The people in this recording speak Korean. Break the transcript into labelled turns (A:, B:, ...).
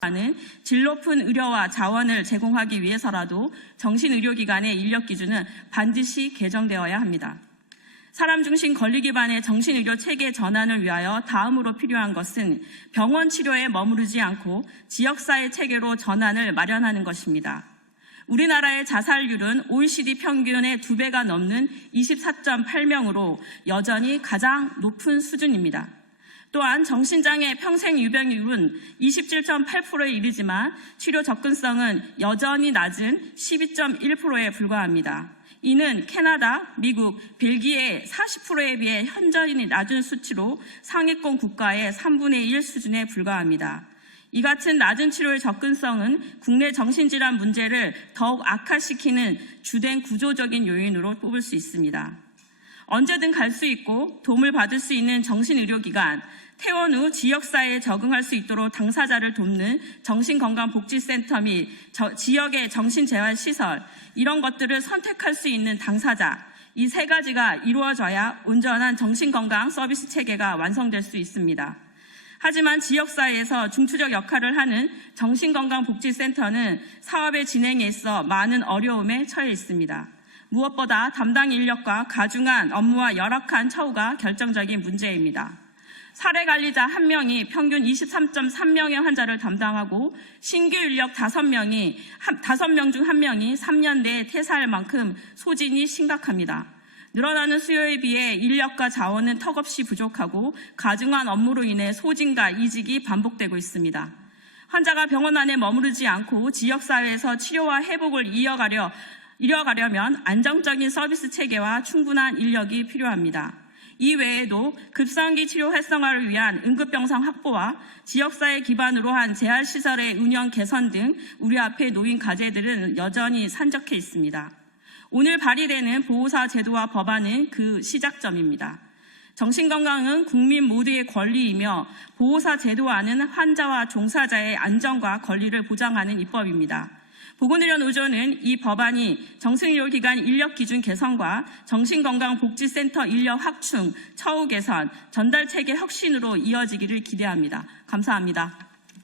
A: 하는 질 높은 의료와 자원을 제공하기 위해서라도 정신의료기관의 인력 기준은 반드시 개정되어야 합니다. 사람 중심 권리 기반의 정신의료 체계 전환을 위하여 다음으로 필요한 것은 병원 치료에 머무르지 않고 지역사회 체계로 전환을 마련하는 것입니다. 우리나라의 자살률은 OECD 평균의 두 배가 넘는 24.8명으로 여전히 가장 높은 수준입니다. 또한 정신장애 평생 유병률은 27.8%에 이르지만 치료 접근성은 여전히 낮은 12.1%에 불과합니다. 이는 캐나다, 미국, 벨기에 40%에 비해 현저히 낮은 수치로 상위권 국가의 3분의 1 수준에 불과합니다. 이 같은 낮은 치료의 접근성은 국내 정신질환 문제를 더욱 악화시키는 주된 구조적인 요인으로 뽑을 수 있습니다. 언제든 갈 수 있고 도움을 받을 수 있는 정신의료기관, 퇴원 후 지역사회에 적응할 수 있도록 당사자를 돕는 정신건강복지센터 및 저- 지역의 정신재활시설, 이런 것들을 선택할 수 있는 당사자, 이 세 가지가 이루어져야 온전한 정신건강 서비스 체계가 완성될 수 있습니다. 하지만 지역사회에서 중추적 역할을 하는 정신건강복지센터는 사업의 진행에 있어 많은 어려움에 처해 있습니다. 무엇보다 담당 인력과 가중한 업무와 열악한 처우가 결정적인 문제입니다. 사례 관리자 1명이 평균 23.3명의 환자를 담당하고 신규 인력 5명이 5명 중 1명이 3년 내에 퇴사할 만큼 소진이 심각합니다. 늘어나는 수요에 비해 인력과 자원은 턱없이 부족하고 가중한 업무로 인해 소진과 이직이 반복되고 있습니다. 환자가 병원 안에 머무르지 않고 지역사회에서 치료와 회복을 이어가려, 이어가려면 안정적인 서비스 체계와 충분한 인력이 필요합니다. 이 외에도 급성기 치료 활성화를 위한 응급병상 확보와 지역사회 기반으로 한 재활시설의 운영 개선 등 우리 앞에 놓인 과제들은 여전히 산적해 있습니다. 오늘 발의되는 보호사 제도와 법안은 그 시작점입니다. 정신건강은 국민 모두의 권리이며 보호사 제도와는 환자와 종사자의 안전과 권리를 보장하는 입법입니다. 보건의료 노조는 이 법안이 정신의료기관 인력 기준 개선과 정신건강복지센터 인력 확충, 처우 개선, 전달체계 혁신으로 이어지기를 기대합니다. 감사합니다.